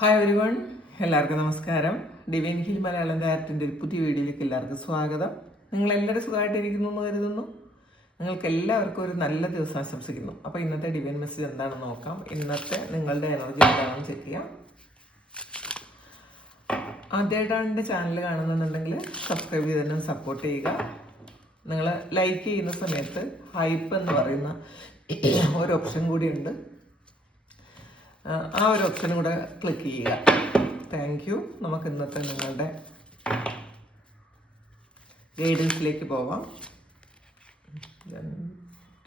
Hi every one, എല്ലാവർക്കും നമസ്കാരം. Divine hill Malayalam ചാനലിൻ്റെ ഒരു പുതിയ വീഡിയോയിലേക്ക് എല്ലാവർക്കും സ്വാഗതം. നിങ്ങളെല്ലാവരും സുഖമായിട്ടിരിക്കുന്നു എന്ന് കരുതുന്നു. നിങ്ങൾക്ക് എല്ലാവർക്കും ഒരു നല്ല ദിവസം ആശംസിക്കുന്നു. അപ്പോൾ ഇന്നത്തെ ഡിവൈൻ മെസ്സേജ് എന്താണെന്ന് നോക്കാം. ഇന്നത്തെ നിങ്ങളുടെ എനർജി എന്താണെന്ന് ചെക്ക് ചെയ്യാം. ആദ്യമായിട്ടാണ് എൻ്റെ ചാനൽ കാണുന്നുണ്ടെങ്കിൽ സബ്സ്ക്രൈബ് ചെയ്ത് തന്നെ സപ്പോർട്ട് ചെയ്യുക. നിങ്ങൾ ലൈക്ക് ചെയ്യുന്ന സമയത്ത് ഹൈപ്പ് എന്ന് പറയുന്ന ഒരു ഓപ്ഷൻ കൂടിയുണ്ട്. ആ ഒരു ഓപ്ഷനും കൂടെ ക്ലിക്ക് ചെയ്യുക. Thank you. നമുക്ക് ഇന്നത്തെ നിങ്ങളുടെ ഗൈഡൻസിലേക്ക് പോവാം.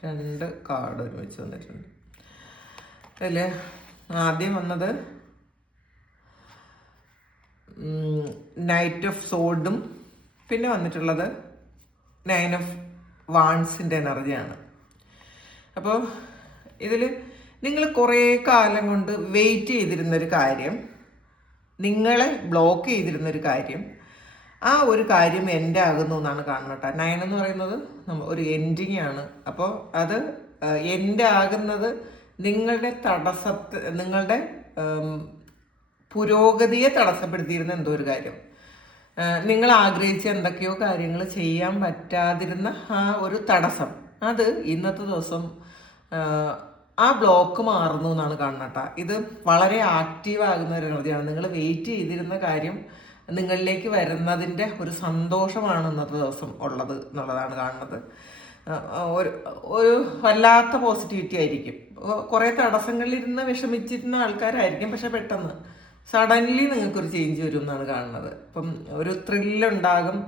രണ്ട് കാർഡ് ഒരുമിച്ച് വന്നിട്ടുണ്ട്. അതിൽ ആദ്യം വന്നത് നൈറ്റ് ഓഫ് സോഡും പിന്നെ വന്നിട്ടുള്ളത് 9 ഓഫ് വാൺസിൻ്റെ എനർജിയാണ്. അപ്പോൾ ഇതിൽ നിങ്ങൾ കുറേ കാലം കൊണ്ട് വെയിറ്റ് ചെയ്തിരുന്നൊരു കാര്യം, നിങ്ങളെ ബ്ലോക്ക് ചെയ്തിരുന്നൊരു കാര്യം, ആ ഒരു കാര്യം എൻഡ് ആകുന്നു എന്നാണ് കാണുന്നത്. 9 എന്ന് പറയുന്നത് ഒരു എൻഡിങ് ആണ്. അപ്പോൾ അത് എൻഡ് ആകുന്നത് നിങ്ങളുടെ നിങ്ങളുടെ പുരോഗതിയെ തടസ്സപ്പെടുത്തിയിരുന്ന എന്തോ ഒരു കാര്യം, നിങ്ങൾ ആഗ്രഹിച്ച എന്തൊക്കെയോ കാര്യങ്ങൾ ചെയ്യാൻ പറ്റാതിരുന്ന ആ ഒരു തടസ്സം, അത് ഇന്നത്തെ ദിവസം ആ ബ്ലോക്ക് മാറുന്നു എന്നാണ് കാണുന്നത്. ഇത് വളരെ ആക്റ്റീവ് ആകുന്ന ഒരു എനർജിയാണ്. നിങ്ങൾ വെയിറ്റ് ചെയ്തിരുന്ന കാര്യം നിങ്ങളിലേക്ക് വരുന്നതിൻ്റെ ഒരു സന്തോഷമാണ് ഇന്നത്തെ ദിവസം ഉള്ളത് എന്നുള്ളതാണ് കാണുന്നത്. ഒരു വല്ലാത്ത പോസിറ്റിവിറ്റി ആയിരിക്കും. കുറേ തടസ്സങ്ങളിലിരുന്ന് വിഷമിച്ചിരുന്ന ആൾക്കാരായിരിക്കും, പക്ഷെ പെട്ടെന്ന് സഡൻലി നിങ്ങൾക്കൊരു ചേഞ്ച് വരും എന്നാണ് കാണുന്നത്. അപ്പം ഒരു ത്രില്ലുണ്ടാകും.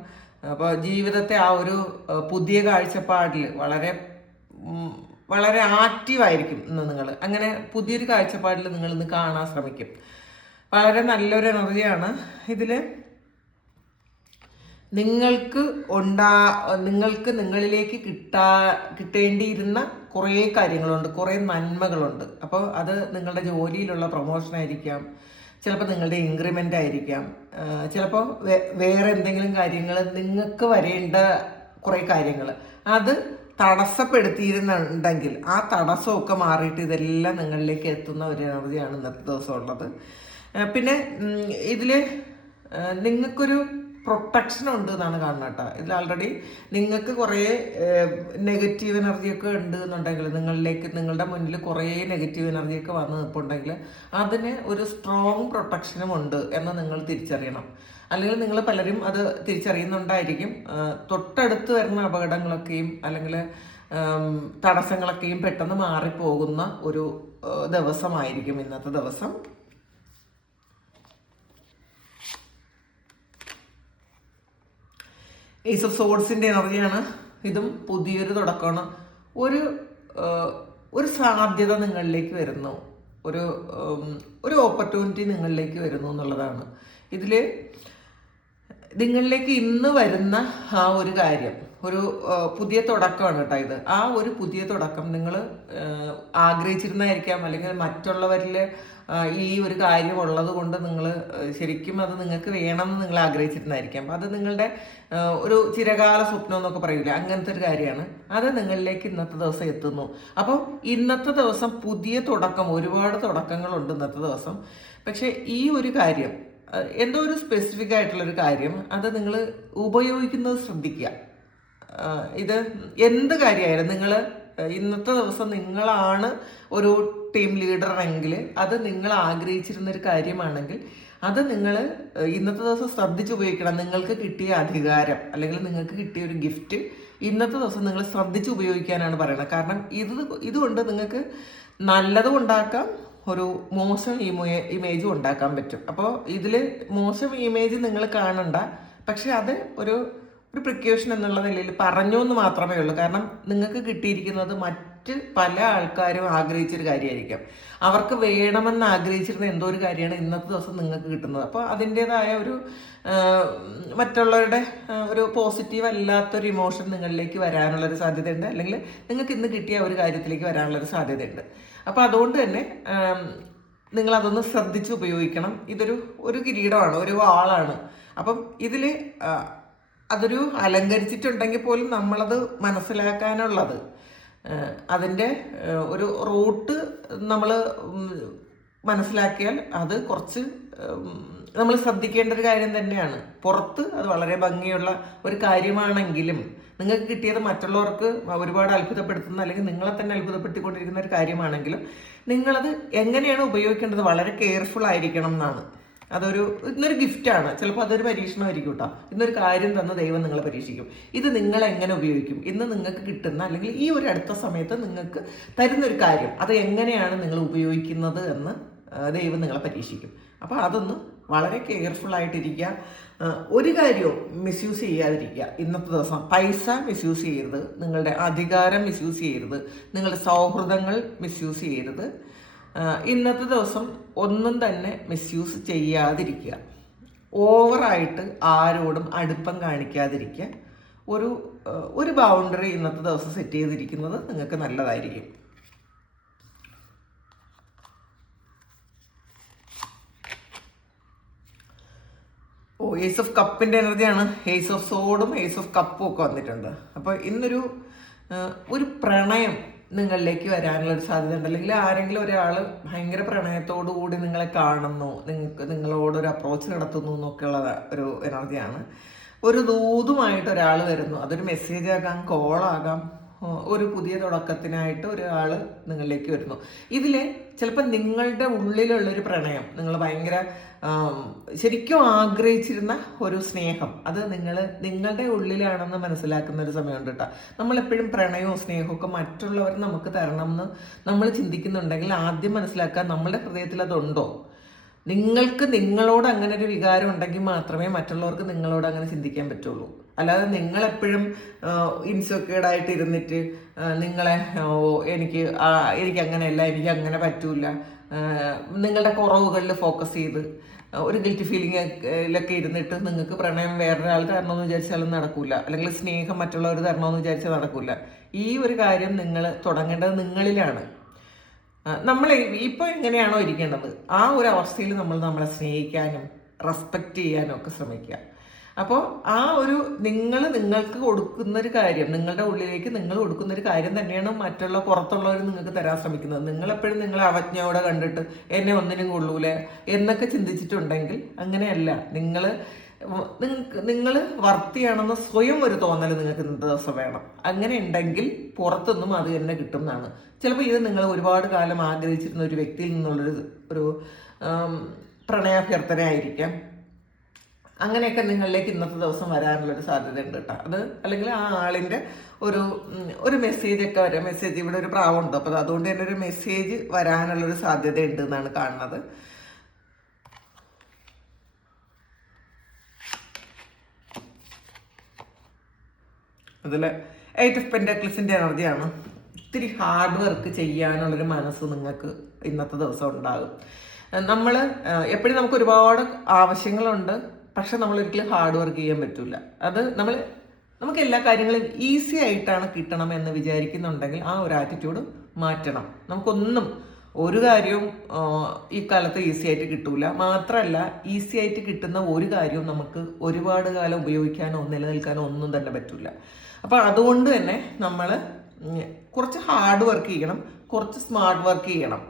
അപ്പോൾ ജീവിതത്തെ ആ ഒരു പുതിയ കാഴ്ചപ്പാടിൽ വളരെ ആക്റ്റീവായിരിക്കും ഇന്ന് നിങ്ങൾ. അങ്ങനെ പുതിയൊരു കാഴ്ചപ്പാടിൽ നിങ്ങൾ ഇന്ന് കാണാൻ ശ്രമിക്കും. വളരെ നല്ലൊരു എനർജിയാണ് ഇതിൽ. നിങ്ങൾക്ക് നിങ്ങളിലേക്ക് കിട്ടേണ്ടിയിരുന്ന കുറേ കാര്യങ്ങളുണ്ട്, കുറേ നന്മകളുണ്ട്. അപ്പോൾ അത് നിങ്ങളുടെ ജോലിയിലുള്ള പ്രൊമോഷൻ ആയിരിക്കാം, ചിലപ്പോൾ നിങ്ങളുടെ ഇൻക്രിമെൻ്റ് ആയിരിക്കാം, ചിലപ്പോൾ വേറെ എന്തെങ്കിലും കാര്യങ്ങൾ, നിങ്ങൾക്ക് വരേണ്ട കുറേ കാര്യങ്ങൾ അത് തടസ്സപ്പെടുത്തിയിരുന്നുണ്ടെങ്കിൽ ആ തടസ്സമൊക്കെ മാറിയിട്ട് ഇതെല്ലാം നിങ്ങളിലേക്ക് എത്തുന്ന ഒരു എനർജിയാണ് ഇന്നത്തെ ദിവസം ഉള്ളത്. പിന്നെ ഇതിൽ നിങ്ങൾക്കൊരു പ്രൊട്ടക്ഷൻ ഉണ്ട് എന്നാണ് കാണുന്നത് കേട്ടോ. ഇതിൽ ആൾറെഡി നിങ്ങൾക്ക് കുറേ നെഗറ്റീവ് എനർജിയൊക്കെ ഉണ്ട് എന്നുണ്ടെങ്കിൽ, നിങ്ങളുടെ മുന്നിൽ കുറേ നെഗറ്റീവ് എനർജിയൊക്കെ വന്ന് നിൽപ്പുണ്ടെങ്കിൽ അതിന് ഒരു സ്ട്രോങ് പ്രൊട്ടക്ഷനും ഉണ്ട് എന്ന് നിങ്ങൾ തിരിച്ചറിയണം. അല്ലെങ്കിൽ നിങ്ങൾ പലരും അത് തിരിച്ചറിയുന്നുണ്ടായിരിക്കും. തൊട്ടടുത്ത് വരുന്ന അപകടങ്ങളൊക്കെയും അല്ലെങ്കിൽ തടസ്സങ്ങളൊക്കെയും പെട്ടെന്ന് മാറിപ്പോകുന്ന ഒരു ദിവസമായിരിക്കും ഇന്നത്തെ ദിവസം. ഏസ് ഓഫ് സോഡ്സിൻ്റെ എനർജിയാണ്. ഇതും പുതിയൊരു തുടക്കമാണ്. ഒരു സാധ്യത നിങ്ങളിലേക്ക് വരുന്നു, ഒരു ഓപ്പർച്യൂണിറ്റി നിങ്ങളിലേക്ക് വരുന്നു എന്നുള്ളതാണ്. ഇതിൽ നിങ്ങളിലേക്ക് ഇന്ന് വരുന്ന ആ ഒരു കാര്യം ഒരു പുതിയ തുടക്കമാണ് കേട്ടോ ഇത്. ആ ഒരു പുതിയ തുടക്കം നിങ്ങൾ ആഗ്രഹിച്ചിരുന്നായിരിക്കാം, അല്ലെങ്കിൽ മറ്റുള്ളവരിൽ ഈ ഒരു കാര്യം ഉള്ളത് കൊണ്ട് നിങ്ങൾ ശരിക്കും അത് നിങ്ങൾക്ക് വേണമെന്ന് നിങ്ങൾ ആഗ്രഹിച്ചിരുന്നായിരിക്കാം. അത് നിങ്ങളുടെ ഒരു ചിരകാല സ്വപ്നം എന്നൊക്കെ പറയൂലേ, അങ്ങനത്തെ ഒരു കാര്യമാണ്. അത് നിങ്ങളിലേക്ക് ഇന്നത്തെ ദിവസം എത്തുന്നു. അപ്പോൾ ഇന്നത്തെ ദിവസം പുതിയ തുടക്കം, ഒരുപാട് തുടക്കങ്ങളുണ്ട് ഇന്നത്തെ ദിവസം. പക്ഷേ ഈ ഒരു കാര്യം എന്തോ ഒരു സ്പെസിഫിക് ആയിട്ടുള്ളൊരു കാര്യം, അത് നിങ്ങൾ ഉപയോഗിക്കുന്നത് ശ്രദ്ധിക്കുക. ഇത് എന്ത് കാര്യമായാലും നിങ്ങൾ ഇന്നത്തെ ദിവസം നിങ്ങളാണ് ഒരു ടീം ലീഡറെങ്കിൽ, അത് നിങ്ങൾ ആഗ്രഹിച്ചിരുന്നൊരു കാര്യമാണെങ്കിൽ അത് നിങ്ങൾ ഇന്നത്തെ ദിവസം ശ്രദ്ധിച്ചുപയോഗിക്കണം. നിങ്ങൾക്ക് കിട്ടിയ അധികാരം അല്ലെങ്കിൽ നിങ്ങൾക്ക് കിട്ടിയ ഒരു ഗിഫ്റ്റ് ഇന്നത്തെ ദിവസം നിങ്ങൾ ശ്രദ്ധിച്ച് ഉപയോഗിക്കാനാണ് പറയുന്നത്. കാരണം ഇതുകൊണ്ട് നിങ്ങൾക്ക് നല്ലതും ഉണ്ടാക്കാം, ഒരു മോശം ഇമേജും ഉണ്ടാക്കാൻ പറ്റും. അപ്പോൾ ഇതിൽ മോശം ഇമേജ് നിങ്ങൾ കാണണ്ട, പക്ഷെ അത് ഒരു പ്രിക്കോഷൻ എന്നുള്ള നിലയിൽ പറഞ്ഞു എന്ന് മാത്രമേ ഉള്ളൂ. കാരണം നിങ്ങൾക്ക് കിട്ടിയിരിക്കുന്നത് മറ്റ് പല ആൾക്കാരും ആഗ്രഹിച്ചൊരു കാര്യമായിരിക്കാം. അവർക്ക് വേണമെന്ന് ആഗ്രഹിച്ചിരുന്ന എന്തോ ഒരു കാര്യമാണ് ഇന്നത്തെ ദിവസം നിങ്ങൾക്ക് കിട്ടുന്നത്. അപ്പോൾ അതിൻ്റെതായ ഒരു മറ്റുള്ളവരുടെ ഒരു പോസിറ്റീവ് അല്ലാത്തൊരു ഇമോഷൻ നിങ്ങളിലേക്ക് വരാനുള്ളൊരു സാധ്യതയുണ്ട്, അല്ലെങ്കിൽ നിങ്ങൾക്ക് ഇന്ന് കിട്ടിയ ഒരു കാര്യത്തിലേക്ക് വരാനുള്ളൊരു സാധ്യതയുണ്ട്. അപ്പോൾ അതുകൊണ്ട് തന്നെ നിങ്ങളതൊന്ന് ശ്രദ്ധിച്ച് ഉപയോഗിക്കണം. ഒരു കിരീടമാണ്, ഒരു വാളാണ്. അപ്പം ഇതിൽ അതൊരു അലങ്കരിച്ചിട്ടുണ്ടെങ്കിൽ പോലും നമ്മളത് മനസ്സിലാക്കാനുള്ളത്, അതിൻ്റെ ഒരു റൂട്ട് നമ്മൾ മനസ്സിലാക്കിയാൽ അത് കുറച്ച് നമ്മൾ ശ്രദ്ധിക്കേണ്ട ഒരു കാര്യം തന്നെയാണ്. പുറത്ത് അത് വളരെ ഭംഗിയുള്ള ഒരു കാര്യമാണെങ്കിലും നിങ്ങൾക്ക് കിട്ടിയത് മറ്റുള്ളവർക്ക് ഒരുപാട് അത്ഭുതപ്പെടുത്തുന്ന അല്ലെങ്കിൽ നിങ്ങളെ തന്നെ അത്ഭുതപ്പെടുത്തിക്കൊണ്ടിരിക്കുന്ന ഒരു കാര്യമാണെങ്കിലും നിങ്ങളത് എങ്ങനെയാണ് ഉപയോഗിക്കേണ്ടത് വളരെ കെയർഫുൾ ആയിരിക്കണം എന്നാണ്. ഇന്നൊരു ഗിഫ്റ്റാണ്, ചിലപ്പോൾ അതൊരു പരീക്ഷണമായിരിക്കും കേട്ടോ. ഇന്നൊരു കാര്യം തന്ന ദൈവം നിങ്ങളെ പരീക്ഷിക്കും. ഇത് നിങ്ങൾ എങ്ങനെ ഉപയോഗിക്കും, ഇന്ന് നിങ്ങൾക്ക് കിട്ടുന്ന അല്ലെങ്കിൽ ഈ ഒരു അടുത്ത സമയത്ത് നിങ്ങൾക്ക് തരുന്നൊരു കാര്യം അത് എങ്ങനെയാണ് നിങ്ങൾ ഉപയോഗിക്കുന്നത് എന്ന് ദൈവം നിങ്ങളെ പരീക്ഷിക്കും. അപ്പോൾ അതൊന്ന് വളരെ കെയർഫുൾ ആയിട്ടിരിക്കുക. ഒരു കാര്യവും മിസ്യൂസ് ചെയ്യാതിരിക്കുക. ഇന്നത്തെ ദിവസം പൈസ മിസ്യൂസ് ചെയ്യരുത്, നിങ്ങളുടെ അധികാരം മിസ്യൂസ് ചെയ്യരുത്, നിങ്ങളുടെ സൗഹൃദങ്ങൾ മിസ്യൂസ് ചെയ്യരുത്. ഇന്നത്തെ ദിവസം ഒന്നും തന്നെ മിസ്യൂസ് ചെയ്യാതിരിക്കുക. ഓവറായിട്ട് ആരോടും അടുപ്പം കാണിക്കാതിരിക്കുക. ഒരു ബൗണ്ടറി ഇന്നത്തെ ദിവസം സെറ്റ് ചെയ്തിരിക്കുന്നത് നിങ്ങൾക്ക് നല്ലതായിരിക്കും. ഏസ് ഓഫ് കപ്പിൻ്റെ എനർജിയാണ്. ഏസ് ഓഫ് സോഡും ഏസ് ഓഫ് കപ്പും ഒക്കെ വന്നിട്ടുണ്ട്. അപ്പോൾ ഇന്നൊരു പ്രണയം നിങ്ങളിലേക്ക് വരാനുള്ള ഒരു സാധ്യത ഉണ്ട്. അല്ലെങ്കിൽ ആരെങ്കിലും ഒരാൾ ഭയങ്കര പ്രണയത്തോടു കൂടി നിങ്ങളെ കാണുന്നു, നിങ്ങളോടൊരു അപ്രോച്ച് നടത്തുന്നു എന്നൊക്കെയുള്ള ഒരു എനർജിയാണ്. ഒരു ദൂതുമായിട്ട് ഒരാൾ വരുന്നു. അതൊരു മെസ്സേജ് ആകാം, കോളാകാം, ഒരു പുതിയ തുടക്കത്തിനായിട്ട് ഒരാൾ നിങ്ങളിലേക്ക് വരുന്നു. ഇതിൽ ചിലപ്പോൾ നിങ്ങളുടെ ഉള്ളിലുള്ളൊരു പ്രണയം, നിങ്ങൾ ഭയങ്കര ശരിക്കും ആഗ്രഹിച്ചിരുന്ന ഒരു സ്നേഹം, അത് നിങ്ങളുടെ ഉള്ളിലാണെന്ന് മനസ്സിലാക്കുന്ന ഒരു സമയമുണ്ട് കേട്ടോ. നമ്മളെപ്പോഴും പ്രണയവും സ്നേഹവും ഒക്കെ മറ്റുള്ളവർ നമുക്ക് തരണം എന്ന് നമ്മൾ ചിന്തിക്കുന്നുണ്ടെങ്കിൽ ആദ്യം മനസ്സിലാക്കുക നമ്മളുടെ ഹൃദയത്തിൽ അതുണ്ടോ. നിങ്ങൾക്ക് നിങ്ങളോട് അങ്ങനെ ഒരു വികാരം ഉണ്ടെങ്കിൽ മാത്രമേ മറ്റുള്ളവർക്ക് നിങ്ങളോട് അങ്ങനെ ചിന്തിക്കാൻ പറ്റുള്ളൂ. അല്ലാതെ നിങ്ങളെപ്പോഴും ഇൻസെക്യൂർഡായിട്ട് ഇരുന്നിട്ട് നിങ്ങളെ എനിക്ക് അങ്ങനെയല്ല, എനിക്ക് അങ്ങനെ പറ്റൂല, നിങ്ങളുടെ കുറവുകളിൽ ഫോക്കസ് ചെയ്ത് ഒരു ഗിൽറ്റി ഫീലിങ്ങിലൊക്കെ ഇരുന്നിട്ട് നിങ്ങൾക്ക് പ്രണയം വേറൊരാൾ തരണമെന്ന് വിചാരിച്ചാലും നടക്കൂല, അല്ലെങ്കിൽ സ്നേഹം മറ്റുള്ളവർ തരണമെന്ന് വിചാരിച്ചാൽ നടക്കൂല. ഈ ഒരു കാര്യം നിങ്ങൾ തുടങ്ങേണ്ടത് നിങ്ങളിലാണ്. നമ്മൾ ഇപ്പോൾ എങ്ങനെയാണോ ഇരിക്കേണ്ടത് ആ ഒരു അവസ്ഥയിൽ നമ്മളെ സ്നേഹിക്കാനും റെസ്പെക്റ്റ് ചെയ്യാനും ഒക്കെ ശ്രമിക്കുക. അപ്പോൾ നിങ്ങൾക്ക് കൊടുക്കുന്നൊരു കാര്യം, നിങ്ങളുടെ ഉള്ളിലേക്ക് നിങ്ങൾ കൊടുക്കുന്നൊരു കാര്യം തന്നെയാണ് മറ്റുള്ള പുറത്തുള്ളവർ നിങ്ങൾക്ക് തരാൻ ശ്രമിക്കുന്നത്. നിങ്ങളെപ്പോഴും നിങ്ങളെ അവജ്ഞയോടെ കണ്ടിട്ട് എന്നെ ഒന്നിനും കൊള്ളൂലേ എന്നൊക്കെ ചിന്തിച്ചിട്ടുണ്ടെങ്കിൽ അങ്ങനെയല്ല. നിങ്ങൾ വർത്തിയാണെന്ന് സ്വയം ഒരു തോന്നൽ നിങ്ങൾക്ക് ഇന്നത്തെ ദിവസം വേണം. അങ്ങനെ ഉണ്ടെങ്കിൽ പുറത്തൊന്നും അത് തന്നെ കിട്ടും എന്നാണ്. ചിലപ്പോൾ ഇത് നിങ്ങൾ ഒരുപാട് കാലം ആഗ്രഹിച്ചിരുന്ന ഒരു വ്യക്തിയിൽ നിന്നുള്ളൊരു പ്രണയാഭ്യർത്ഥന ആയിരിക്കാം. അങ്ങനെയൊക്കെ നിങ്ങളിലേക്ക് ഇന്നത്തെ ദിവസം വരാനുള്ളൊരു സാധ്യത ഉണ്ട് കേട്ടോ. അത് അല്ലെങ്കിൽ ആ ആളിൻ്റെ ഒരു മെസ്സേജൊക്കെ വരാം. മെസ്സേജ് ഇവിടെ ഒരു പ്രാവുണ്ട്, അപ്പോൾ അതുകൊണ്ട് തന്നെ ഒരു മെസ്സേജ് വരാനുള്ളൊരു സാധ്യത ഉണ്ട് എന്നാണ് കാണുന്നത്. അതിൽ 8 ഓഫ് പെന്റക്കിൾസിൻ്റെ എനർജിയാണ്. ഒത്തിരി ഹാർഡ് വർക്ക് ചെയ്യാനുള്ളൊരു മനസ്സ് നിങ്ങൾക്ക് ഇന്നത്തെ ദിവസം ഉണ്ടാകും. എപ്പോഴും നമുക്ക് ഒരുപാട് ആവശ്യങ്ങളുണ്ട്, പക്ഷെ നമ്മൾ ഒരിക്കലും ഹാർഡ് വർക്ക് ചെയ്യാൻ പറ്റില്ല. അത് നമുക്ക് എല്ലാ കാര്യങ്ങളും ഈസി ആയിട്ടാണ് കിട്ടണം എന്ന് വിചാരിക്കുന്നുണ്ടെങ്കിൽ ആ ഒരു ആറ്റിറ്റ്യൂഡ് മാറ്റണം. ഒരു കാര്യവും ഈ കാലത്ത് ഈസി ആയിട്ട് കിട്ടൂല. മാത്രമല്ല ഈസി ആയിട്ട് കിട്ടുന്ന ഒരു കാര്യവും നമുക്ക് ഒരുപാട് കാലം ഉപയോഗിക്കാനോ നിലനിൽക്കാനോ ഒന്നും തന്നെ പറ്റില്ല. അപ്പോൾ അതുകൊണ്ട് തന്നെ നമ്മൾ കുറച്ച് ഹാർഡ് വർക്ക് ചെയ്യണം, കുറച്ച് സ്മാർട്ട് വർക്ക് ചെയ്യണം.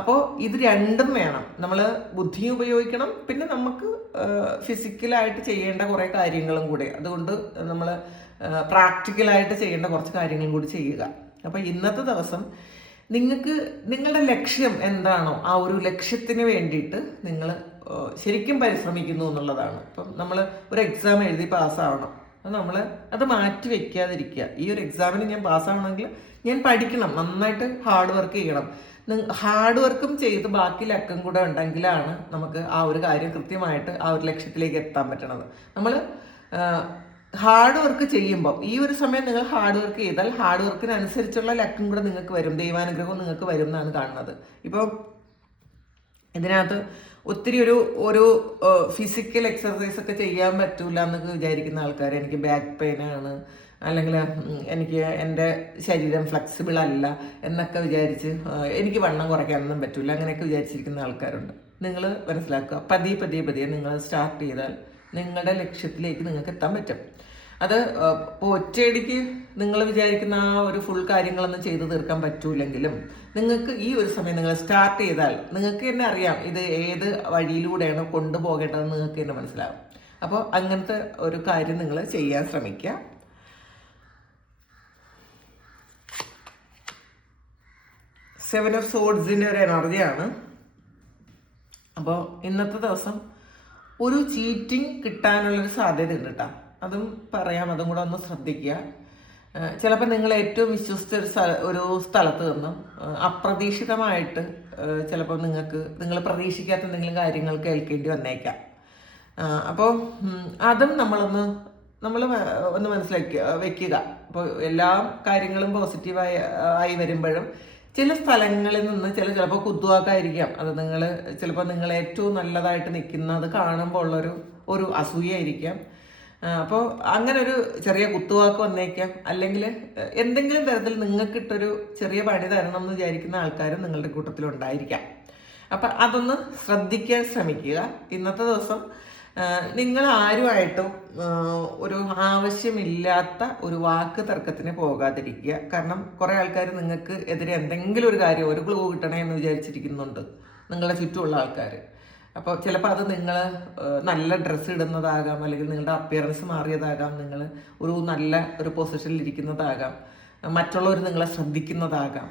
അപ്പോൾ ഇത് രണ്ടും വേണം. നമ്മൾ ബുദ്ധി ഉപയോഗിക്കണം, പിന്നെ നമുക്ക് ഫിസിക്കലായിട്ട് ചെയ്യേണ്ട കുറേ കാര്യങ്ങളും കൂടെ, അതുകൊണ്ട് നമ്മൾ പ്രാക്ടിക്കലായിട്ട് ചെയ്യേണ്ട കുറച്ച് കാര്യങ്ങളും കൂടി ചെയ്യുക. അപ്പോൾ ഇന്നത്തെ ദിവസം നിങ്ങളുടെ ലക്ഷ്യം എന്താണോ ആ ഒരു ലക്ഷ്യത്തിന് വേണ്ടിയിട്ട് നിങ്ങൾ ശരിക്കും പരിശ്രമിക്കുന്നു എന്നുള്ളതാണ്. ഇപ്പം നമ്മൾ ഒരു എക്സാം എഴുതി പാസ്സാവണം, അത് മാറ്റി വെക്കാതിരിക്കുക. ഈ ഒരു എക്സാമിന് ഞാൻ പാസ്സാവണമെങ്കിൽ ഞാൻ പഠിക്കണം, നന്നായിട്ട് ഹാർഡ് വർക്ക് ചെയ്യണം. ഹാർഡ് വർക്കും ചെയ്ത് ബാക്കി ലക്കം കൂടെ ഉണ്ടെങ്കിലാണ് നമുക്ക് ആ ഒരു കാര്യം കൃത്യമായിട്ട് ആ ഒരു ലക്ഷ്യത്തിലേക്ക് എത്താൻ പറ്റണത്. നമ്മൾ ഹാർഡ് വർക്ക് ചെയ്യുമ്പോൾ ഈ ഒരു സമയം നിങ്ങൾ ഹാർഡ് വർക്ക് ചെയ്താൽ ഹാർഡ് വർക്കിനനുസരിച്ചുള്ള ലക്കം കൂടെ നിങ്ങൾക്ക് വരും, ദൈവാനുഗ്രഹവും നിങ്ങൾക്ക് വരും എന്നാണ് കാണുന്നത്. ഇപ്പോൾ ഇതിനകത്ത് ഒത്തിരി ഒരു ഫിസിക്കൽ എക്സർസൈസ് ഒക്കെ ചെയ്യാൻ പറ്റൂല എന്നൊക്കെ വിചാരിക്കുന്ന ആൾക്കാർ, എനിക്ക് ബാക്ക് പെയിൻ ആണ്, അല്ലെങ്കിൽ എനിക്ക് എൻ്റെ ശരീരം ഫ്ലെക്സിബിൾ അല്ല എന്നൊക്കെ വിചാരിച്ച് എനിക്ക് വണ്ണം കുറയ്ക്കാനൊന്നും പറ്റില്ല, അങ്ങനെയൊക്കെ വിചാരിച്ചിരിക്കുന്ന ആൾക്കാരുണ്ട്. നിങ്ങൾ മനസ്സിലാക്കുക, പതിയെ നിങ്ങൾ സ്റ്റാർട്ട് ചെയ്താൽ നിങ്ങളുടെ ലക്ഷ്യത്തിലേക്ക് നിങ്ങൾക്ക് എത്താൻ പറ്റും. അത് ഇപ്പോൾ ഒറ്റയടിക്ക് നിങ്ങൾ വിചാരിക്കുന്ന ആ ഒരു ഫുൾ കാര്യങ്ങളൊന്നും ചെയ്തു തീർക്കാൻ പറ്റൂലെങ്കിലും നിങ്ങൾക്ക് ഈ ഒരു സമയം നിങ്ങൾ സ്റ്റാർട്ട് ചെയ്താൽ നിങ്ങൾക്ക് തന്നെ അറിയാം ഇത് ഏത് വഴിയിലൂടെയാണ് കൊണ്ടുപോകേണ്ടതെന്ന് നിങ്ങൾക്ക് തന്നെ മനസ്സിലാവും. അപ്പോൾ അങ്ങനത്തെ ഒരു കാര്യം നിങ്ങൾ ചെയ്യാൻ ശ്രമിക്കുക. സെവൻ ഓഫ് സോഡ്സിൻ്റെ ഒരു എനർജിയാണ്. അപ്പോൾ ഇന്നത്തെ ദിവസം ഒരു ചീറ്റിംഗ് കിട്ടാനുള്ളൊരു സാധ്യത ഉണ്ട് കേട്ടോ. അതും പറയാം, അതും കൂടെ ഒന്ന് ശ്രദ്ധിക്കുക. ചിലപ്പോൾ നിങ്ങൾ ഏറ്റവും വിശ്വസിച്ച ഒരു സ്ഥലത്ത് നിന്നും അപ്രതീക്ഷിതമായിട്ട് ചിലപ്പോൾ നിങ്ങൾ പ്രതീക്ഷിക്കാത്ത എന്തെങ്കിലും കാര്യങ്ങൾ കേൾക്കേണ്ടി വന്നേക്കാം. അപ്പോൾ അതും നമ്മൾ മനസ്സിലാക്കി വെക്കുക. അപ്പോൾ എല്ലാ കാര്യങ്ങളും പോസിറ്റീവായി വരുമ്പോഴും ചില സ്ഥലങ്ങളിൽ നിന്ന് ചിലപ്പോൾ കുത്തുവാക്കായിരിക്കാം. അത് ചിലപ്പോൾ നിങ്ങൾ ഏറ്റവും നല്ലതായിട്ട് നിൽക്കുന്നത് കാണുമ്പോൾ ഉള്ളൊരു അസൂയായിരിക്കാം. അപ്പോൾ അങ്ങനെ ഒരു ചെറിയ കുത്തുവാക്ക് വന്നേക്കാം. അല്ലെങ്കിൽ എന്തെങ്കിലും തരത്തിൽ നിങ്ങൾക്കിട്ടൊരു ചെറിയ പണി തരണം എന്ന് വിചാരിക്കുന്ന ആൾക്കാരും നിങ്ങളുടെ കൂട്ടത്തിലുണ്ടായിരിക്കാം. അപ്പം അതൊന്ന് ശ്രദ്ധിക്കാൻ ശ്രമിക്കുക. ഇന്നത്തെ ദിവസം നിങ്ങൾ ആരുമായിട്ടും ഒരു ആവശ്യമില്ലാത്ത ഒരു വാക്ക് തർക്കത്തിന് പോകാതിരിക്കുക. കാരണം കുറേ ആൾക്കാർ നിങ്ങൾക്ക് എതിരെ എന്തെങ്കിലും ഒരു കാര്യം ഒരു ക്ലൂ കിട്ടണേ എന്ന് വിചാരിച്ചിരിക്കുന്നുണ്ട് നിങ്ങളുടെ ചുറ്റുമുള്ള ആൾക്കാർ. അപ്പോൾ ചിലപ്പോൾ അത് നിങ്ങൾ നല്ല ഡ്രസ്സ് ഇടുന്നതാകാം, അല്ലെങ്കിൽ നിങ്ങളുടെ അപ്പിയറൻസ് മാറിയതാകാം, നിങ്ങൾ നല്ല ഒരു പൊസിഷനിൽ ഇരിക്കുന്നതാകാം, മറ്റുള്ളവർ നിങ്ങളെ ശ്രദ്ധിക്കുന്നതാകാം,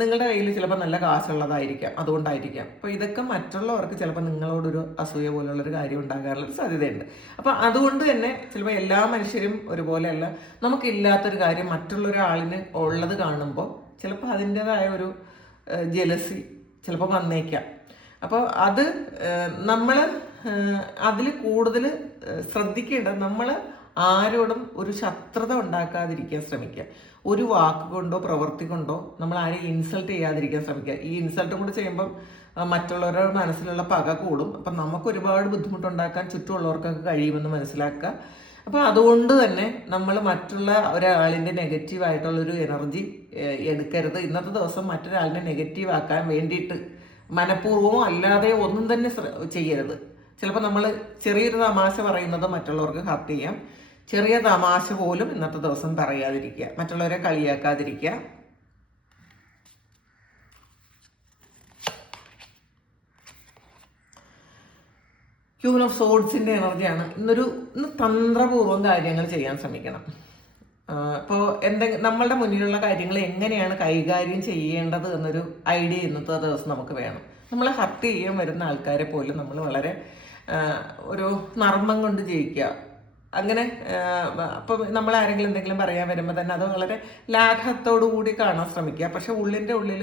നിങ്ങളുടെ കയ്യിൽ ചിലപ്പോൾ നല്ല കാശുള്ളതായിരിക്കാം, അതുകൊണ്ടായിരിക്കാം. അപ്പോൾ ഇതൊക്കെ മറ്റുള്ളവർക്ക് ചിലപ്പോൾ നിങ്ങളോടൊരു അസൂയ പോലുള്ളൊരു കാര്യം ഉണ്ടാകാനുള്ള സാധ്യതയുണ്ട്. അപ്പോൾ അതുകൊണ്ട് തന്നെ ചിലപ്പോൾ എല്ലാ മനുഷ്യരും ഒരുപോലെയല്ല. നമുക്കില്ലാത്തൊരു കാര്യം മറ്റുള്ളൊരാളിന് ഉള്ളത് കാണുമ്പോൾ ചിലപ്പോൾ അതിൻ്റെതായ ഒരു ജലസി ചിലപ്പോൾ വന്നേക്കാം. അപ്പോൾ അത് നമ്മൾ അതിൽ കൂടുതൽ ശ്രദ്ധിക്കേണ്ടത് നമ്മൾ ആരോടും ഒരു ശത്രുത ഉണ്ടാക്കാതിരിക്കാൻ ശ്രമിക്കുക. ഒരു വാക്ക് കൊണ്ടോ പ്രവൃത്തി കൊണ്ടോ നമ്മൾ ആരെയും ഇൻസൾട്ട് ചെയ്യാതിരിക്കാൻ ശ്രമിക്കുക. ഈ ഇൻസൾട്ടും കൂടെ ചെയ്യുമ്പം മറ്റുള്ളവരുടെ മനസ്സിലുള്ള പക കൂടും. അപ്പം നമുക്ക് ഒരുപാട് ബുദ്ധിമുട്ടുണ്ടാക്കാൻ ചുറ്റുമുള്ളവർക്കൊക്കെ കഴിയുമെന്ന് മനസ്സിലാക്കുക. അപ്പോൾ അതുകൊണ്ട് തന്നെ നമ്മൾ മറ്റുള്ള ഒരാളിൻ്റെ നെഗറ്റീവായിട്ടുള്ളൊരു എനർജി എടുക്കരുത്. ഇന്നത്തെ ദിവസം മറ്റൊരാളിനെ നെഗറ്റീവ് ആക്കാൻ വേണ്ടിയിട്ട് മനഃപൂർവ്വമോ അല്ലാതെ ഒന്നും തന്നെ ചെയ്യരുത്. ചിലപ്പോൾ നമ്മൾ ചെറിയൊരു തമാശ പറയുന്നത് മറ്റുള്ളവർക്ക് ഹർട്ട് ചെയ്യാം. ചെറിയ തമാശ പോലും ഇന്നത്തെ ദിവസം പറയാതിരിക്കുക, മറ്റുള്ളവരെ കളിയാക്കാതിരിക്കുക. ക്യൂൻ ഓഫ് സോഡ്സിൻ്റെ എനർജിയാണ്. ഇന്ന് തന്ത്രപൂർവ്വം കാര്യങ്ങൾ ചെയ്യാൻ ശ്രമിക്കണം. ഇപ്പോൾ നമ്മളുടെ മുന്നിലുള്ള കാര്യങ്ങൾ എങ്ങനെയാണ് കൈകാര്യം ചെയ്യേണ്ടത് എന്നൊരു ഐഡിയ ഇന്നത്തെ ദിവസം നമുക്ക് വേണം. നമ്മളെ ഹർട്ട് ചെയ്യാൻ വരുന്ന ആൾക്കാരെ പോലും നമ്മൾ വളരെ ഒരു നർമ്മം കൊണ്ട് ജയിക്കുക. അങ്ങനെ അപ്പം നമ്മൾ ആരെങ്കിലും എന്തെങ്കിലും പറയാൻ വരുമ്പോൾ തന്നെ അത് വളരെ ലാഘവത്തോടു കൂടി കാണാൻ ശ്രമിക്കുക. പക്ഷെ ഉള്ളിൻ്റെ ഉള്ളിൽ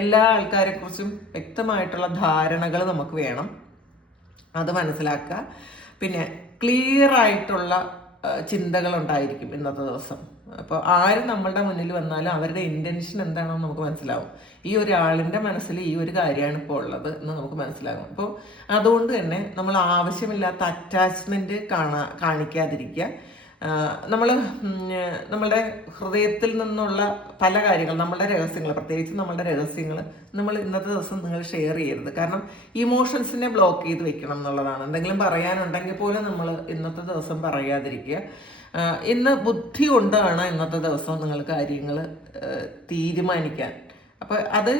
എല്ലാ ആൾക്കാരെക്കുറിച്ചും വ്യക്തമായിട്ടുള്ള ധാരണകൾ നമുക്ക് വേണം, അത് മനസ്സിലാക്കുക. പിന്നെ ക്ലിയർ ആയിട്ടുള്ള ചിന്തകളുണ്ടായിരിക്കും ഇന്നത്തെ ദിവസം. അപ്പോൾ ആര് നമ്മളുടെ മുന്നിൽ വന്നാലും അവരുടെ ഇൻറ്റൻഷൻ എന്താണെന്ന് നമുക്ക് മനസ്സിലാവും. ഈ ഒരാളിൻ്റെ മനസ്സിൽ ഈ ഒരു കാര്യമാണ് ഇപ്പോൾ ഉള്ളത് എന്ന് നമുക്ക് മനസ്സിലാകും. അപ്പോൾ അതുകൊണ്ട് തന്നെ നമ്മൾ ആവശ്യമില്ലാത്ത അറ്റാച്ച്മെൻറ്റ് കാണിക്കാതിരിക്കുക. നമ്മളുടെ ഹൃദയത്തിൽ നിന്നുള്ള പല കാര്യങ്ങൾ, നമ്മളുടെ രഹസ്യങ്ങൾ, പ്രത്യേകിച്ച് നമ്മളുടെ രഹസ്യങ്ങൾ നമ്മൾ ഇന്നത്തെ ദിവസം നിങ്ങൾ ഷെയർ ചെയ്യരുത്. കാരണം ഇമോഷൻസിനെ ബ്ലോക്ക് ചെയ്ത് വെക്കണം എന്നുള്ളതാണ്. എന്തെങ്കിലും പറയാനുണ്ടെങ്കിൽ പോലും നമ്മൾ ഇന്നത്തെ ദിവസം പറയാതിരിക്കുക. ഇന്ന് ബുദ്ധി കൊണ്ടാണ് ഇന്നത്തെ ദിവസം നിങ്ങൾ കാര്യങ്ങൾ തീരുമാനിക്കാൻ. അപ്പോൾ അത്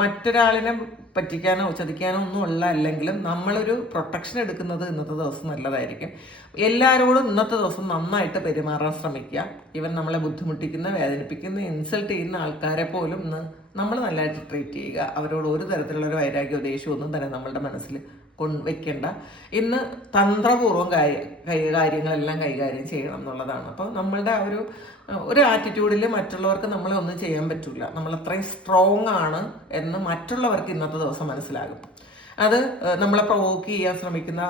മറ്റൊരാളിനെ പറ്റിക്കാനോ ചതിക്കാനോ ഒന്നും അല്ലെങ്കിലും നമ്മളൊരു പ്രൊട്ടക്ഷൻ എടുക്കുന്നത് ഇന്നത്തെ ദിവസം നല്ലതായിരിക്കും. എല്ലാവരോടും ഇന്നത്തെ ദിവസം നന്നായിട്ട് പെരുമാറാൻ ശ്രമിക്കുക. ഇവൻ നമ്മളെ ബുദ്ധിമുട്ടിക്കുന്ന, വേദനിപ്പിക്കുന്ന, ഇൻസൾട്ട് ചെയ്യുന്ന ആൾക്കാരെ പോലും നമ്മൾ നല്ലതായിട്ട് ട്രീറ്റ് ചെയ്യുക. അവരോട് ഒരു തരത്തിലുള്ള ഒരു വൈരാഗ്യ ദേഷ്യം ഒന്നും തന്നെ നമ്മളുടെ മനസ്സിൽ വെക്കേണ്ട. ഇന്ന് തന്ത്രപൂർവ്വം കാര്യങ്ങളെല്ലാം കൈകാര്യം ചെയ്യണം എന്നുള്ളതാണ്. അപ്പോൾ നമ്മളുടെ ഒരു ആറ്റിറ്റ്യൂഡിൽ മറ്റുള്ളവർക്ക് നമ്മളെ ഒന്നും ചെയ്യാൻ പറ്റില്ല. നമ്മൾ അത്രയും സ്ട്രോങ് ആണ് എന്ന് മറ്റുള്ളവർക്ക് ഇന്നത്തെ ദിവസം മനസ്സിലാകും. അത് നമ്മളെ പ്രൊവോക്ക് ചെയ്യാൻ ശ്രമിക്കുന്ന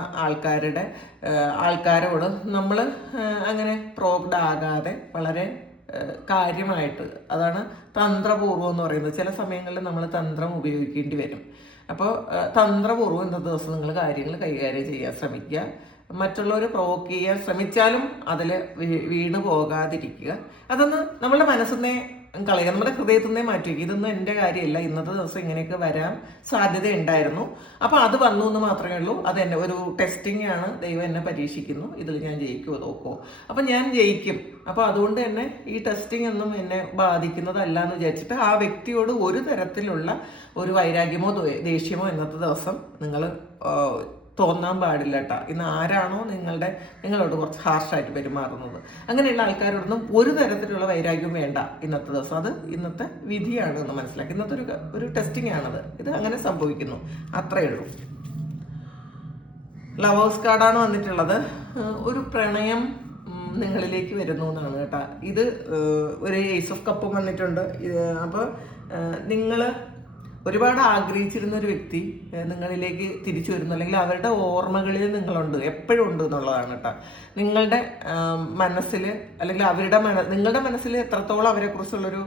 ആൾക്കാരോട് നമ്മൾ അങ്ങനെ പ്രോവോക്ഡ് ആകാതെ വളരെ കാര്യമായിട്ട്, അതാണ് തന്ത്രപൂർവ്വം എന്ന് പറയുന്നത്. ചില സമയങ്ങളിൽ നമ്മൾ തന്ത്രം ഉപയോഗിക്കേണ്ടി വരും. അപ്പോൾ തന്ത്രപൂർവ്വം ഇന്നത്തെ ദിവസം നിങ്ങൾ കാര്യങ്ങൾ കൈകാര്യം ചെയ്യാൻ ശ്രമിക്കുക. മറ്റുള്ളവർ പ്രൊവോക്ക് ചെയ്യാൻ ശ്രമിച്ചാലും അതിൽ വീണു പോകാതിരിക്കുക. അതൊന്ന് നമ്മളുടെ മനസ്സിനെ കളയുക, നമ്മുടെ ഹൃദയത്തിൽ നിന്നേ മാറ്റി വയ്ക്കുക. ഇതൊന്നും എൻ്റെ കാര്യമല്ല, ഇന്നത്തെ ദിവസം ഇങ്ങനെയൊക്കെ വരാൻ സാധ്യത ഉണ്ടായിരുന്നു, അപ്പോൾ അത് വന്നു എന്ന് മാത്രമേ ഉള്ളൂ. അത് എന്നെ ഒരു ടെസ്റ്റിംഗ് ആണ്, ദൈവം എന്നെ പരീക്ഷിക്കുന്നു, ഇതിൽ ഞാൻ ജയിക്കുമോ നോക്കുമോ. അപ്പം ഞാൻ ജയിക്കും. അപ്പോൾ അതുകൊണ്ട് തന്നെ ഈ ടെസ്റ്റിംഗ് ഒന്നും എന്നെ ബാധിക്കുന്നതല്ല എന്ന് വിചാരിച്ചിട്ട് ആ വ്യക്തിയോട് ഒരു തരത്തിലുള്ള ഒരു വൈരാഗ്യമോ ദേഷ്യമോ ഇന്നത്തെ ദിവസം നിങ്ങൾ തോന്നാൻ പാടില്ല കേട്ടോ. ഇന്ന് ആരാണോ നിങ്ങളോട് കുറച്ച് ഹാർഷായിട്ട് പെരുമാറുന്നത്, അങ്ങനെയുള്ള ആൾക്കാരോടൊന്നും ഒരു തരത്തിലുള്ള വൈരാഗ്യവും വേണ്ട ഇന്നത്തെ ദിവസം. അത് ഇന്നത്തെ വിധിയാണ് എന്ന് മനസ്സിലാക്കി. ഇന്നത്തെ ഒരു ടെസ്റ്റിംഗ് ആണത്. ഇത് അങ്ങനെ സംഭവിക്കുന്നു, അത്രയേ ഉള്ളൂ. ലവേഴ്സ് കാർഡാണ് വന്നിട്ടുള്ളത്. ഒരു പ്രണയം നിങ്ങളിലേക്ക് വരുന്നു എന്നാണ് കേട്ടോ. ഇത് ഒരു ഏസ് ഓഫ് കപ്പും വന്നിട്ടുണ്ട്. അപ്പോൾ നിങ്ങൾ ഒരുപാട് ആഗ്രഹിച്ചിരുന്ന ഒരു വ്യക്തി നിങ്ങളിലേക്ക് തിരിച്ചു വരുന്നു, അല്ലെങ്കിൽ അവരുടെ ഓർമ്മകളിൽ നിങ്ങളുണ്ട്, എപ്പോഴും ഉണ്ട് എന്നുള്ളതാണ് കേട്ടോ. നിങ്ങളുടെ മനസ്സിൽ, അല്ലെങ്കിൽ നിങ്ങളുടെ മനസ്സിൽ എത്രത്തോളം അവരെക്കുറിച്ചുള്ളൊരു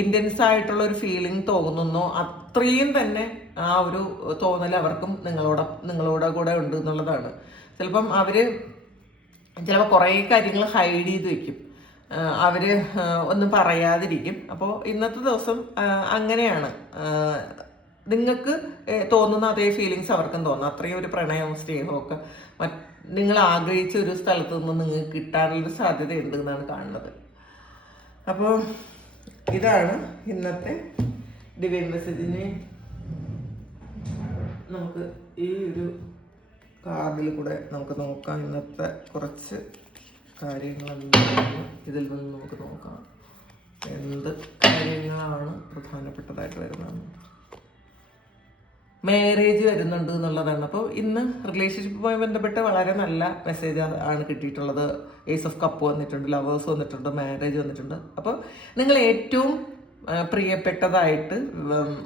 ഇൻറ്റൻസ് ആയിട്ടുള്ള ഒരു ഫീലിംഗ് തോന്നുന്നോ അത്രയും തന്നെ ആ ഒരു തോന്നൽ അവർക്കും നിങ്ങളോട് കൂടെ ഉണ്ട് എന്നുള്ളതാണ്. ചിലപ്പോൾ കുറേ കാര്യങ്ങൾ ഹൈഡ് ചെയ്ത് വെക്കും, അവര് ഒന്നും പറയാതിരിക്കും. അപ്പോൾ ഇന്നത്തെ ദിവസം അങ്ങനെയാണ്. നിങ്ങൾക്ക് തോന്നുന്ന അതേ ഫീലിങ്സ് അവർക്കും തോന്നും. അത്രയും ഒരു പ്രണയവും സ്നേഹവും ഒക്കെ നിങ്ങൾ ആഗ്രഹിച്ച ഒരു സ്ഥലത്ത് നിന്ന് നിങ്ങൾക്ക് കിട്ടാനുള്ളൊരു സാധ്യതയുണ്ട് എന്നാണ് കാണുന്നത്. അപ്പോൾ ഇതാണ് ഇന്നത്തെ ഡിവൈൻ മെസ്സേജിനെ നമുക്ക് ഈ ഒരു കാർഡിൽ കൂടെ നമുക്ക് നോക്കാം. ഇന്നത്തെ കുറച്ച് കാര്യങ്ങൾ എന്താണ് ഇതിൽ നിന്ന് നമുക്ക് നോക്കാം. എന്ത് കാര്യങ്ങളാണ് പ്രധാനപ്പെട്ടതായിട്ട് വരുന്നത്. മാരേജ് വരുന്നുണ്ട് എന്നുള്ളതാണ്. അപ്പോൾ ഇന്ന് റിലേഷൻഷിപ്പുമായി ബന്ധപ്പെട്ട് വളരെ നല്ല മെസ്സേജ് ആണ് കിട്ടിയിട്ടുള്ളത്. ഏസ് ഓഫ് കപ്പ് വന്നിട്ടുണ്ട്, ലവേഴ്സ് വന്നിട്ടുണ്ട്, മാരേജ് വന്നിട്ടുണ്ട്. അപ്പോൾ നിങ്ങൾ ഏറ്റവും പ്രിയപ്പെട്ടതായിട്ട്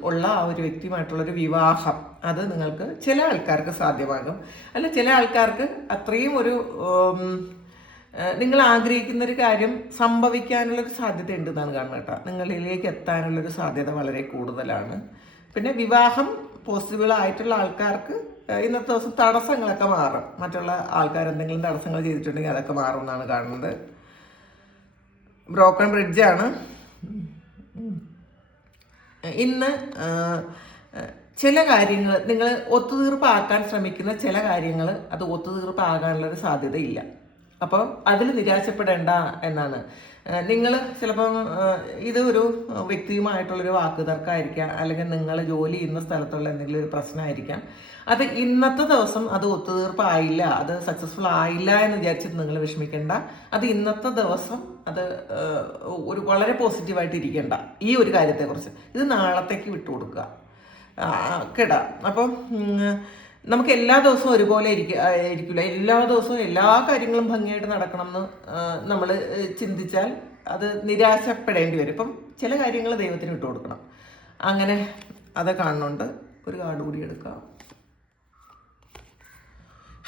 ഉള്ള ആ ഒരു വ്യക്തിയുമായിട്ടുള്ളൊരു വിവാഹം, അത് നിങ്ങൾക്ക് ചില ആൾക്കാർക്ക് സാധ്യമാകും. അല്ല, ചില ആൾക്കാർക്ക് അത്രയും ഒരു നിങ്ങൾ ആഗ്രഹിക്കുന്നൊരു കാര്യം സംഭവിക്കാനുള്ളൊരു സാധ്യത ഉണ്ടെന്നാണ് കാണുന്നത് കേട്ടോ. നിങ്ങളിലേക്ക് എത്താനുള്ളൊരു സാധ്യത വളരെ കൂടുതലാണ്. പിന്നെ വിവാഹം പോസിബിൾ ആയിട്ടുള്ള ആൾക്കാർക്ക് ഇന്നത്തെ ദിവസം തടസ്സങ്ങളൊക്കെ മാറും. മറ്റുള്ള ആൾക്കാർ എന്തെങ്കിലും തടസ്സങ്ങൾ ചെയ്തിട്ടുണ്ടെങ്കിൽ അതൊക്കെ മാറും എന്നാണ് കാണുന്നത്. ബ്രോക്കൺ ബ്രിഡ്ജാണ് ഇന്ന്. ചില കാര്യങ്ങൾ നിങ്ങൾ ഒത്തുതീർപ്പാക്കാൻ ശ്രമിക്കുന്ന ചില കാര്യങ്ങൾ അത് ഒത്തുതീർപ്പാകാനുള്ളൊരു സാധ്യതയില്ല. അപ്പോൾ അതിൽ നിരാശപ്പെടേണ്ട എന്നാണ്. നിങ്ങൾ ചിലപ്പം ഇത് ഒരു വ്യക്തിയുമായിട്ടുള്ളൊരു വാക്ക് തർക്കമായിരിക്കാം, അല്ലെങ്കിൽ നിങ്ങൾ ജോലി ചെയ്യുന്ന സ്ഥലത്തുള്ള എന്തെങ്കിലും ഒരു പ്രശ്നമായിരിക്കാം. അത് ഇന്നത്തെ ദിവസം അത് ഒത്തുതീർപ്പായില്ല, അത് സക്സസ്ഫുൾ ആയില്ല എന്ന് വിചാരിച്ചിട്ട് നിങ്ങൾ വിഷമിക്കേണ്ട. അത് ഇന്നത്തെ ദിവസം അത് ഒരു വളരെ പോസിറ്റീവായിട്ട് ഇരിക്കേണ്ട ഈ ഒരു കാര്യത്തെക്കുറിച്ച്. ഇത് നാളത്തേക്ക് വിട്ടുകൊടുക്കുക കേട്ടാ. അപ്പം നമുക്ക് എല്ലാ ദിവസവും ഒരുപോലെ ഇരിക്കില്ല. എല്ലാ ദിവസവും എല്ലാ കാര്യങ്ങളും ഭംഗിയായിട്ട് നടക്കണം എന്ന് നമ്മൾ ചിന്തിച്ചാൽ അത് നിരാശപ്പെടേണ്ടി വരും. ഇപ്പം ചില കാര്യങ്ങൾ ദൈവത്തിന് വിട്ടു കൊടുക്കണം. അങ്ങനെ അത് കാണുന്നുണ്ട്. ഒരു കാർഡ് കൂടി എടുക്കാം.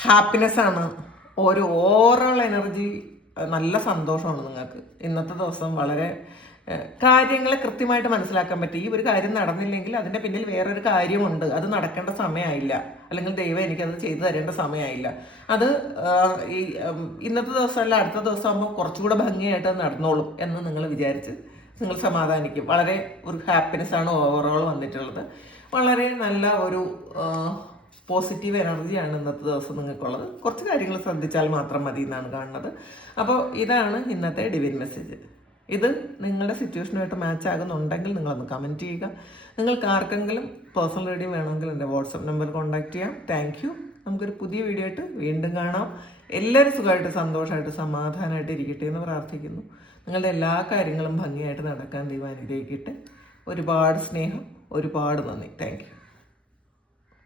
ഹാപ്പിനെസ് ആണ്, ഒരു ഓവറോൾ എനർജി, നല്ല സന്തോഷമാണ് നിങ്ങൾക്ക് ഇന്നത്തെ ദിവസം. വളരെ കാര്യങ്ങളെ കൃത്യമായിട്ട് മനസ്സിലാക്കാൻ പറ്റും. ഈ ഒരു കാര്യം നടന്നില്ലെങ്കിൽ അതിൻ്റെ പിന്നിൽ വേറൊരു കാര്യമുണ്ട്, അത് നടക്കേണ്ട സമയമായില്ല, അല്ലെങ്കിൽ ദൈവം എനിക്കത് ചെയ്തു തരേണ്ട സമയമായില്ല. അത് ഈ ഇന്നത്തെ ദിവസമല്ല അടുത്ത ദിവസം ആകുമ്പോൾ കുറച്ചുകൂടെ ഭംഗിയായിട്ട് അത് നടന്നോളും എന്ന് നിങ്ങൾ വിചാരിച്ച് നിങ്ങൾ സമാധാനിക്കും. വളരെ ഒരു ഹാപ്പിനെസ് ആണ് ഓവറോൾ വന്നിട്ടുള്ളത്. വളരെ നല്ല ഒരു പോസിറ്റീവ് എനർജിയാണ് ഇന്നത്തെ ദിവസം നിങ്ങൾക്കുള്ളത്. കുറച്ച് കാര്യങ്ങൾ ശ്രദ്ധിച്ചാൽ മാത്രം മതി എന്നാണ് കാണുന്നത്. അപ്പോൾ ഇതാണ് ഇന്നത്തെ ഡിവൈൻ മെസ്സേജ്. ഇത് നിങ്ങളുടെ സിറ്റുവേഷനുമായിട്ട് മാച്ച് ആകുന്നുണ്ടെങ്കിൽ നിങ്ങളൊന്ന് കമൻറ്റ് ചെയ്യുക. നിങ്ങൾക്ക് ആർക്കെങ്കിലും പേഴ്സണൽ റീഡിങ് വേണമെങ്കിൽ എൻ്റെ വാട്സപ്പ് നമ്പറിൽ കോൺടാക്ട് ചെയ്യാം. Thank you. നമുക്കൊരു പുതിയ വീഡിയോ ആയിട്ട് വീണ്ടും കാണാം. എല്ലാവരും സുഖമായിട്ട് സന്തോഷമായിട്ട് സമാധാനമായിട്ട് ഇരിക്കട്ടെ എന്ന് പ്രാർത്ഥിക്കുന്നു. നിങ്ങളുടെ എല്ലാ കാര്യങ്ങളും ഭംഗിയായിട്ട് നടക്കാൻ ദൈവം അനുഗ്രഹിക്കട്ടെ. ഒരുപാട് സ്നേഹം, ഒരുപാട് നന്ദി. Thank you.